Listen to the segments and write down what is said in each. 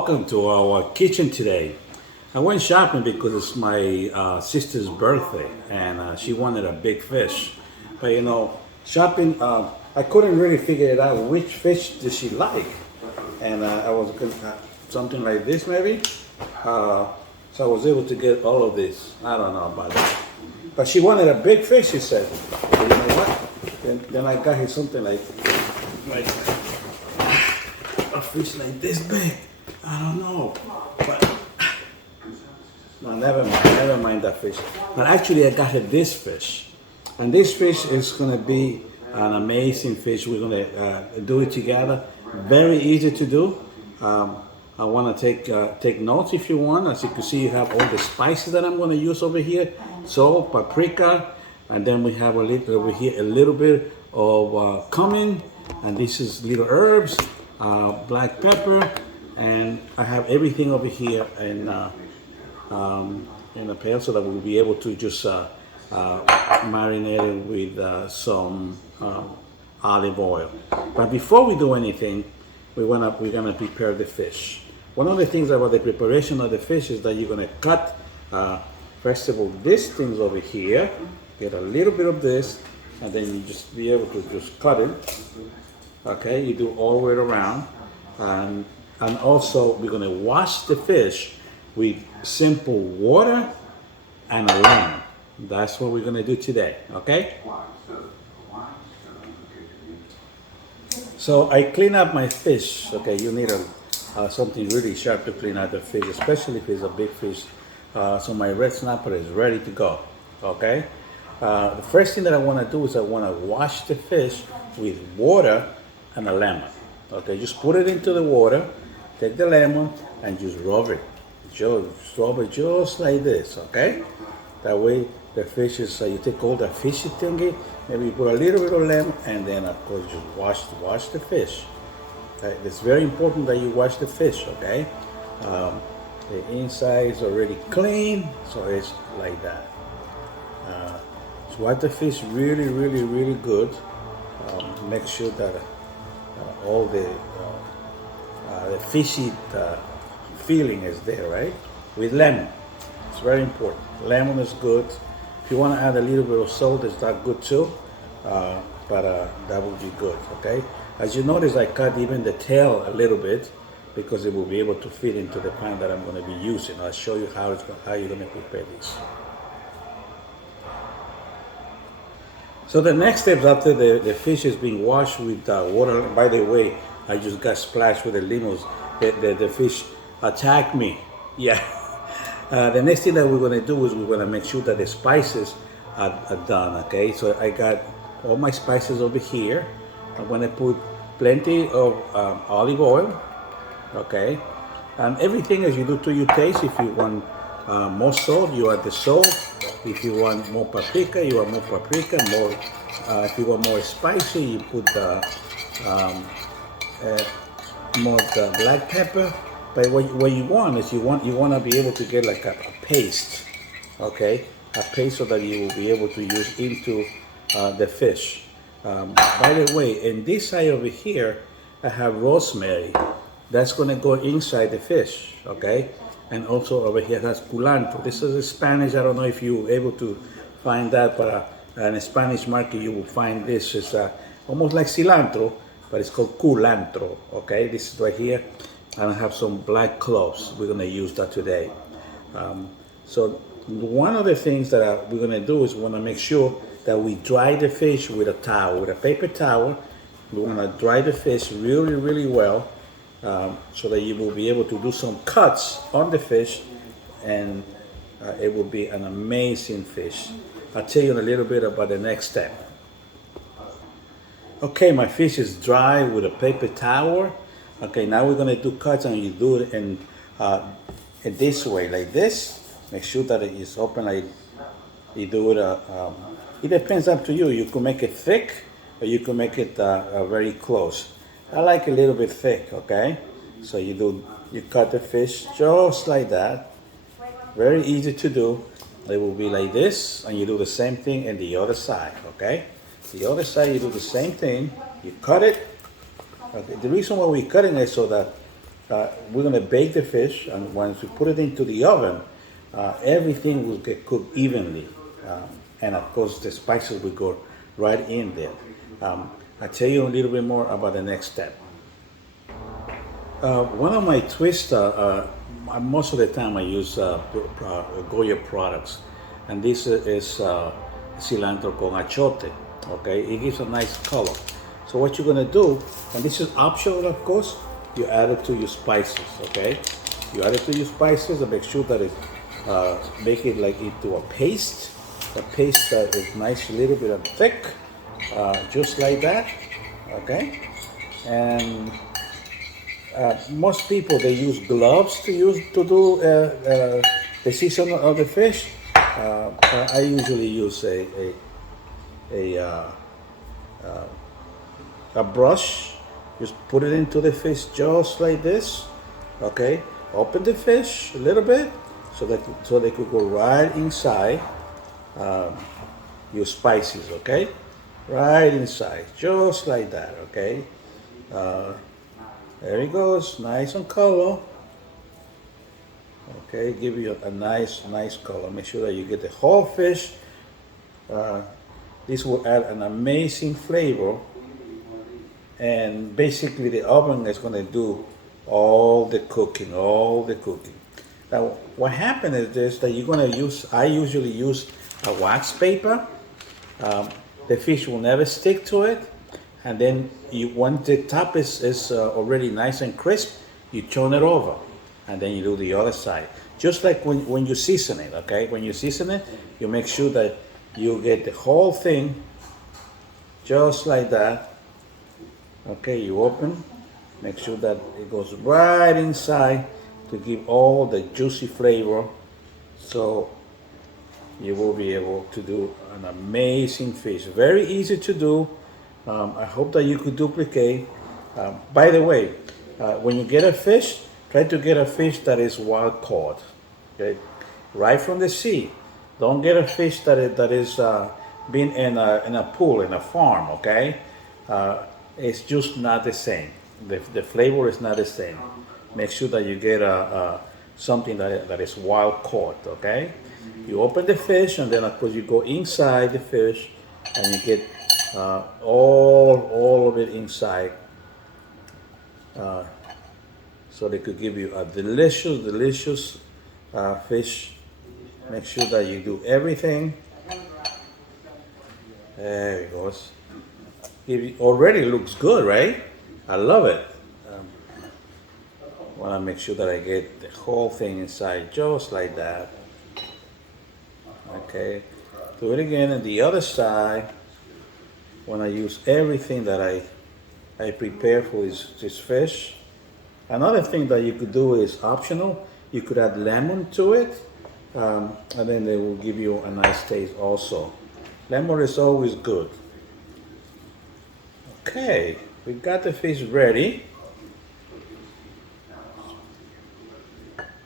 welcome to our kitchen today. I went shopping because it's my sister's birthday and she wanted a big fish. But shopping, I couldn't really figure it out which fish does she like. And I was something like this maybe. So I was able to get all of this. I don't know about that. But she wanted a big fish, she said. But you know what? Then I got her something like a fish like this big. I don't know. But no, never mind that fish. But actually I got her this fish. And this fish is gonna be an amazing fish. We're gonna do it together. Very easy to do. I want to take notes if you want. As you can see, you have all the spices that I'm going to use over here: salt, paprika, and then we have over here a little bit of cumin, and this is little herbs, black pepper, and I have everything over here in a pan so that we'll be able to just marinate it with some olive oil. But before we do anything, we're gonna prepare the fish. One of the things about the preparation of the fish is that you're gonna cut, first of all, these things over here, get a little bit of this, and then you just be able to just cut it. Okay, you do all the way around, and also we're gonna wash the fish with simple water and a lemon. That's what we're gonna do today. Okay. So I clean up my fish. Okay, you need something really sharp to clean out the fish, especially if it's a big fish. So my red snapper is ready to go. Okay. The first thing that I want to do is I want to wash the fish with water and a lemon. Okay, just put it into the water, take the lemon, and just rub it. Just rub it just like this. Okay. That way the fish is. You take all the fishy thingy. Maybe you put a little bit of lemon, and then of course you wash the fish. Okay? It's very important that you wash the fish. Okay, the inside is already clean, so it's like that. So wash the fish really good. Make sure that all the fishy feeling is there, right? With lemon, it's very important. Lemon is good. If you want to add a little bit of salt, it's not good too, but that would be good, okay? As you notice, I cut even the tail a little bit because it will be able to fit into the pan that I'm going to be using. I'll show you how you're going to prepare this. So the next steps after the fish is being washed with water, by the way, I just got splashed with the lemons. The fish attacked me, yeah. The next thing that we're going to do is we're going to make sure that the spices are done, okay? So I got all my spices over here. I'm going to put plenty of olive oil, okay? And everything as you do to your taste. If you want more salt, you add the salt. If you want more paprika, you add more paprika. If you want more spicy, you put more black pepper. But what you want is you want to be able to get like a paste, okay? A paste so that you will be able to use into the fish. By the way, in this side over here, I have rosemary. That's going to go inside the fish, okay? And also over here has culantro. This is Spanish. I don't know if you're able to find that, but in a Spanish market you will find this. It's almost like cilantro, but it's called culantro, okay? This is right here. And I have some black cloves. We're going to use that today. So one of the things that we're going to do is we want to make sure that we dry the fish with a towel, with a paper towel. We want to dry the fish really well so that you will be able to do some cuts on the fish, and it will be an amazing fish. I'll tell you in a little bit about the next step. Okay, my fish is dry with a paper towel. Okay, now we're going to do cuts, and you do it in this way, like this. Make sure that it is open, like you do it. It depends up to you. You can make it thick, or you can make it very close. I like a little bit thick, okay? So you cut the fish just like that. Very easy to do. It will be like this, and you do the same thing in the other side, okay? The other side, you do the same thing. You cut it. Okay. The reason why we're cutting it so that we're gonna bake the fish, and once we put it into the oven, everything will get cooked evenly, and of course the spices will go right in there. I'll tell you a little bit more about the next step. One of my twists, most of the time I use Goya products, and this is cilantro con achote. Okay, it gives a nice color. So what you're gonna do, and this is optional, of course, you add it to your spices. Okay, you add it to your spices and make sure that it make it like into a paste. A paste that is nice, a little bit of thick, just like that. Okay, and most people they use gloves to do the season of the fish. I usually use a brush. Just put it into the fish just like this. Okay, open the fish a little bit so they could go right inside your spices. Okay, right inside, just like that. Okay. There it goes, nice and color. Okay, give you a nice color. Make sure that you get the whole fish. This will add an amazing flavor. And basically the oven is gonna do all the cooking. Now, what happened is this, that you're gonna I usually use a wax paper. The fish will never stick to it. And then once the top is already nice and crisp, you turn it over, and then you do the other side. Just like when you season it, okay? When you season it, you make sure that you get the whole thing, just like that. Okay, you open, make sure that it goes right inside to give all the juicy flavor. So you will be able to do an amazing fish. Very easy to do. I hope that you could duplicate. By the way, when you get a fish, try to get a fish that is wild caught, okay? Right from the sea. Don't get a fish that is been in a pool, in a farm, okay? It's just not the same. The flavor is not the same. Make sure that you get something that is wild caught, okay? You open the fish, and then of course you go inside the fish, and you get all of it inside, so they could give you a delicious fish. Make sure that you do everything. There it goes. It already looks good, right? I love it. Want to make sure that I get the whole thing inside, just like that. Okay, do it again on the other side. When I use everything that I prepare for this fish. Another thing that you could do is optional. You could add lemon to it, and then they will give you a nice taste also. Lemon is always good. Okay, we got the fish ready.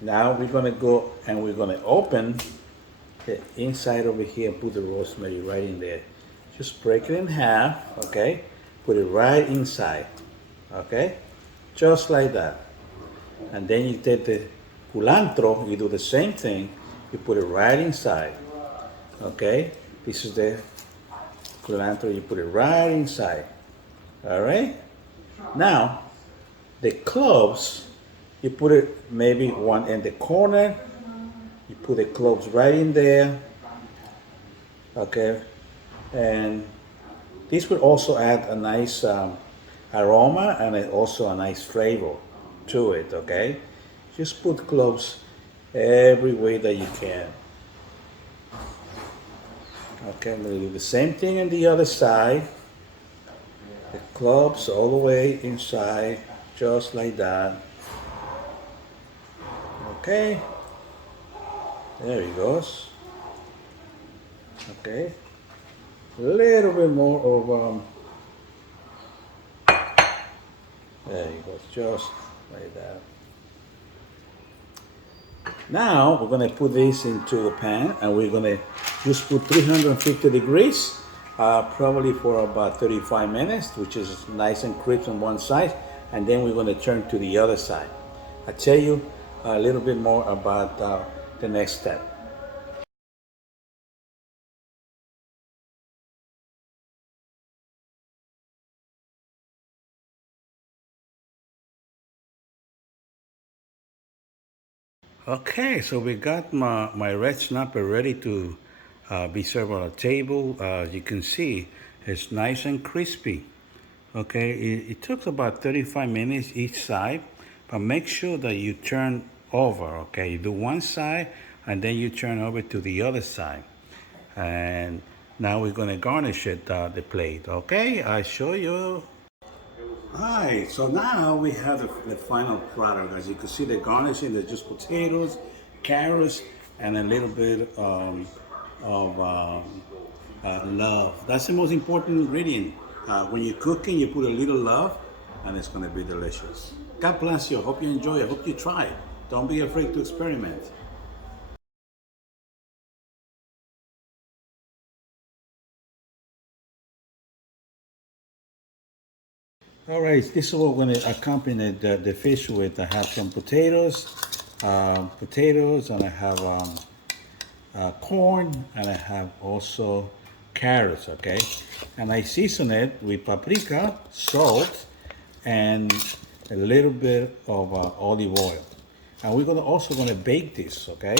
Now we're gonna go and we're gonna open the inside over here and put the rosemary right in there. Just break it in half, okay? Put it right inside, okay? Just like that. And then you take the culantro, you do the same thing, you put it right inside, okay? This is the culantro, you put it right inside, all right? Now, the cloves, you put it maybe one in the corner, you put the cloves right in there, okay? And this will also add a nice aroma and also a nice flavor to it, okay? Just put cloves every way that you can. Okay, I'm gonna do the same thing on the other side. The cloves all the way inside, just like that. Okay, there he goes. Okay. A little bit more of there you go, just like that. Now we're gonna put this into a pan, and we're gonna just put 350 degrees, probably for about 35 minutes, which is nice and crisp on one side, and then we're gonna turn to the other side. I'll tell you a little bit more about the next step. Okay, so we got my red snapper ready to be served on a table. As you can see, it's nice and crispy. Okay, it took about 35 minutes each side, but make sure that you turn over. Okay, you do one side and then you turn over to the other side. And now we're gonna garnish it, the plate. Okay, I show you. Hi, so now we have the final product. As you can see, the garnishing, there's just potatoes, carrots, and a little bit of love. That's the most important ingredient. When you're cooking, you put a little love, and it's going to be delicious. God bless you. Hope you enjoy it. Hope you try it. Don't be afraid to experiment. All right, this is what we're going to accompany the fish with. I have some potatoes, and I have corn, and I have also carrots, okay? And I season it with paprika, salt, and a little bit of olive oil. And we're also gonna bake this, okay?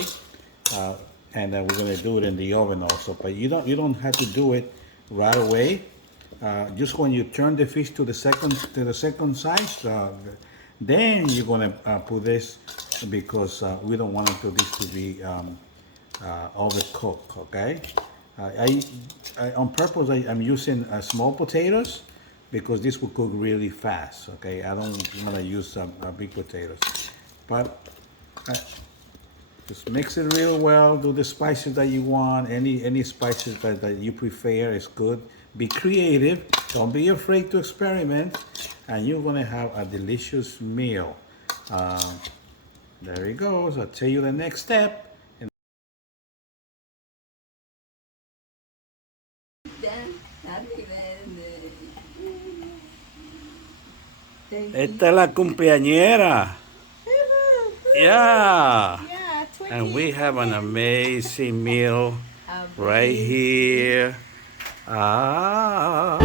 Uh, and then we're gonna do it in the oven also. But you don't have to do it right away. Just when you turn the fish to the second size, then you're gonna put this because we don't want this to be overcooked. Okay, on purpose I'm using small potatoes because this will cook really fast. Okay, I don't want to use big potatoes, but uh, just mix it real well. Do the spices that you want. Any spices that you prefer is good. Be creative. Don't be afraid to experiment, and you're gonna have a delicious meal. Um, there it goes. I'll tell you the next step. Happy birthday. Esta es la cumpleañera. Yeah. Yeah, And 20. we have an amazing meal right Amazing. here. Ah.